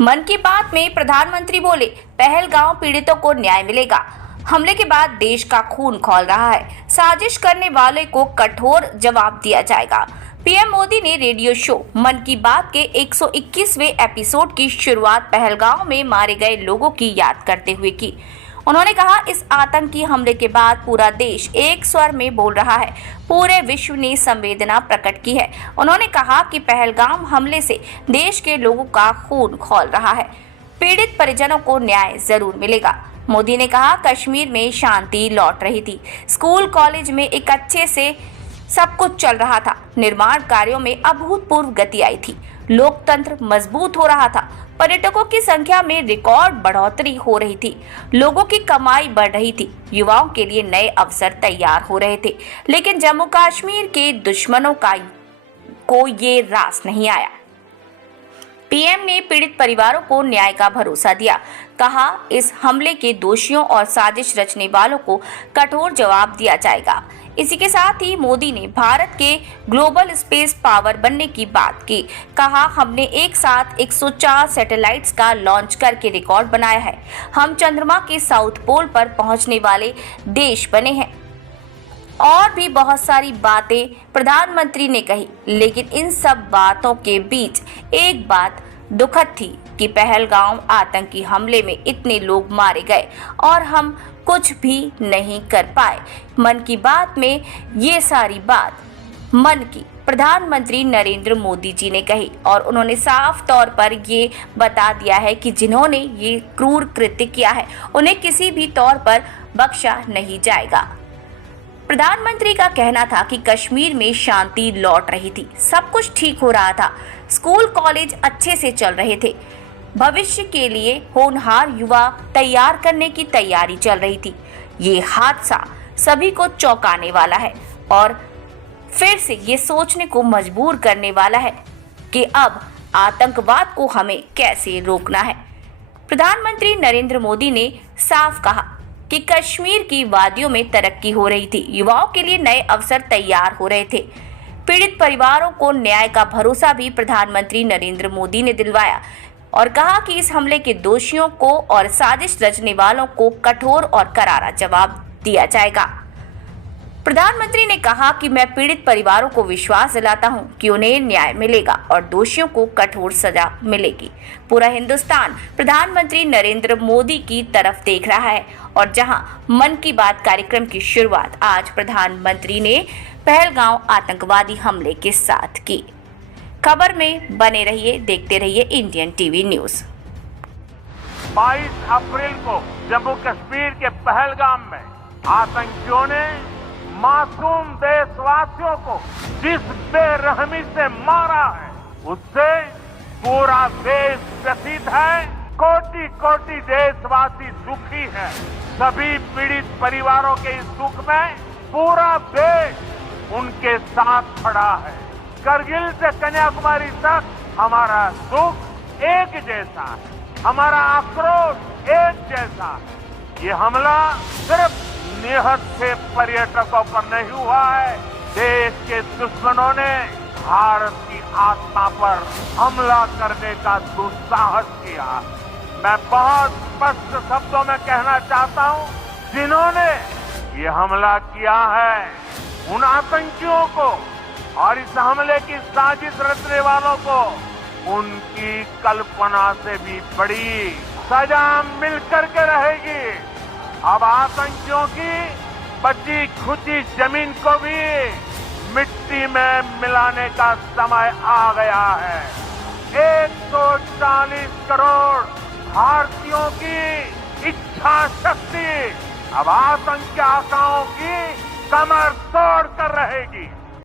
मन की बात में प्रधानमंत्री बोले, पहलगाम पीड़ितों को न्याय मिलेगा। हमले के बाद देश का खून खौल रहा है। साजिश करने वाले को कठोर जवाब दिया जाएगा। पीएम मोदी ने रेडियो शो मन की बात के 121वें एपिसोड की शुरुआत पहलगाम में मारे गए लोगों की याद करते हुए की। उन्होंने कहा, इस आतंकी हमले के बाद पूरा देश एक स्वर में बोल रहा है। पूरे विश्व ने संवेदना प्रकट की है। उन्होंने कहा कि पहलगाम हमले से देश के लोगों का खून खौल रहा है। पीड़ित परिजनों को न्याय जरूर मिलेगा। मोदी ने कहा, कश्मीर में शांति लौट रही थी। स्कूल कॉलेज में एक अच्छे से सब कुछ चल रहा था। निर्माण कार्यों में अभूतपूर्व गति आई थी। लोकतंत्र मजबूत हो रहा था। पर्यटकों की संख्या में रिकॉर्ड बढ़ोतरी हो रही थी। लोगों की कमाई बढ़ रही थी। युवाओं के लिए नए अवसर तैयार हो रहे थे। लेकिन जम्मू कश्मीर के दुश्मनों को ये रास नहीं आया। पीएम ने पीड़ित परिवारों को न्याय का भरोसा दिया। कहा, इस हमले के दोषियों और साजिश रचने वालों को कठोर जवाब दिया जाएगा। इसी के साथ ही मोदी ने भारत के ग्लोबल स्पेस पावर बनने की बात की। कहा, हमने एक साथ 104 सैटेलाइट्स का लॉन्च करके रिकॉर्ड बनाया है। हम चंद्रमा के साउथ पोल पर पहुंचने वाले देश बने हैं। और भी बहुत सारी बातें प्रधानमंत्री ने कही, लेकिन इन सब बातों के बीच एक बात दुखद थी कि पहलगाम आतंकी हमले में इतने लोग मारे गए और हम कुछ भी नहीं कर पाए। मन की बात में ये सारी बात मन की प्रधानमंत्री नरेंद्र मोदी जी ने कही और उन्होंने साफ तौर पर ये बता दिया है कि जिन्होंने ये क्रूर कृत्य किया है उन्हें किसी भी तौर पर बख्शा नहीं जाएगा। प्रधानमंत्री का कहना था कि कश्मीर में शांति लौट रही थी। सब कुछ ठीक हो रहा था। स्कूल कॉलेज अच्छे से चल रहे थे। भविष्य के लिए होनहार युवा तैयार करने की तैयारी चल रही थी। ये हादसा सभी को चौंकाने वाला है और फिर से ये सोचने को मजबूर करने वाला है कि अब आतंकवाद को हमें कैसे रोकना है। प्रधानमंत्री नरेंद्र मोदी ने साफ कहा कि कश्मीर की वादियों में तरक्की हो रही थी। युवाओं के लिए नए अवसर तैयार हो रहे थे। पीड़ित परिवारों को न्याय का भरोसा भी प्रधानमंत्री नरेंद्र मोदी ने दिलवाया और कहा कि इस हमले के दोषियों को और साजिश रचने वालों को कठोर और करारा जवाब दिया जाएगा। प्रधानमंत्री ने कहा कि मैं पीड़ित परिवारों को विश्वास दिलाता हूं कि उन्हें न्याय मिलेगा और दोषियों को कठोर सजा मिलेगी। पूरा हिंदुस्तान प्रधानमंत्री नरेंद्र मोदी की तरफ देख रहा है और जहां मन की बात कार्यक्रम की शुरुआत आज प्रधानमंत्री ने पहलगाम आतंकवादी हमले के साथ की। खबर में बने रहिए, देखते रहिए इंडियन टीवी न्यूज। 22 अप्रैल को जम्मू कश्मीर के पहलगाम में आतंकियों ने मासूम देशवासियों को जिस बेरहमी से मारा है उससे पूरा देश व्यथित है। कोटि कोटि देशवासी दुखी है। सभी पीड़ित परिवारों के इस दुख में पूरा देश उनके साथ खड़ा है। करगिल से कन्याकुमारी तक हमारा दुख एक जैसा है, हमारा आक्रोश एक जैसा है। ये हमला सिर्फ निहत से पर्यटकों पर नहीं हुआ है। देश के दुश्मनों ने भारत की आत्मा पर हमला करने का दुस्साहस किया। मैं बहुत स्पष्ट शब्दों में कहना चाहता हूं, जिन्होंने ये हमला किया है उन आतंकियों को और इस हमले की साजिश रचने वालों को उनकी कल्पना से भी बड़ी सजा मिलकर के रहेगी। अब आतंकियों की बची खुची जमीन को भी मिट्टी में मिलाने का समय आ गया है। 140 करोड़ भारतीयों की इच्छा शक्ति अब आतंकी आकाओं की कमर तोड़ कर रहेगी।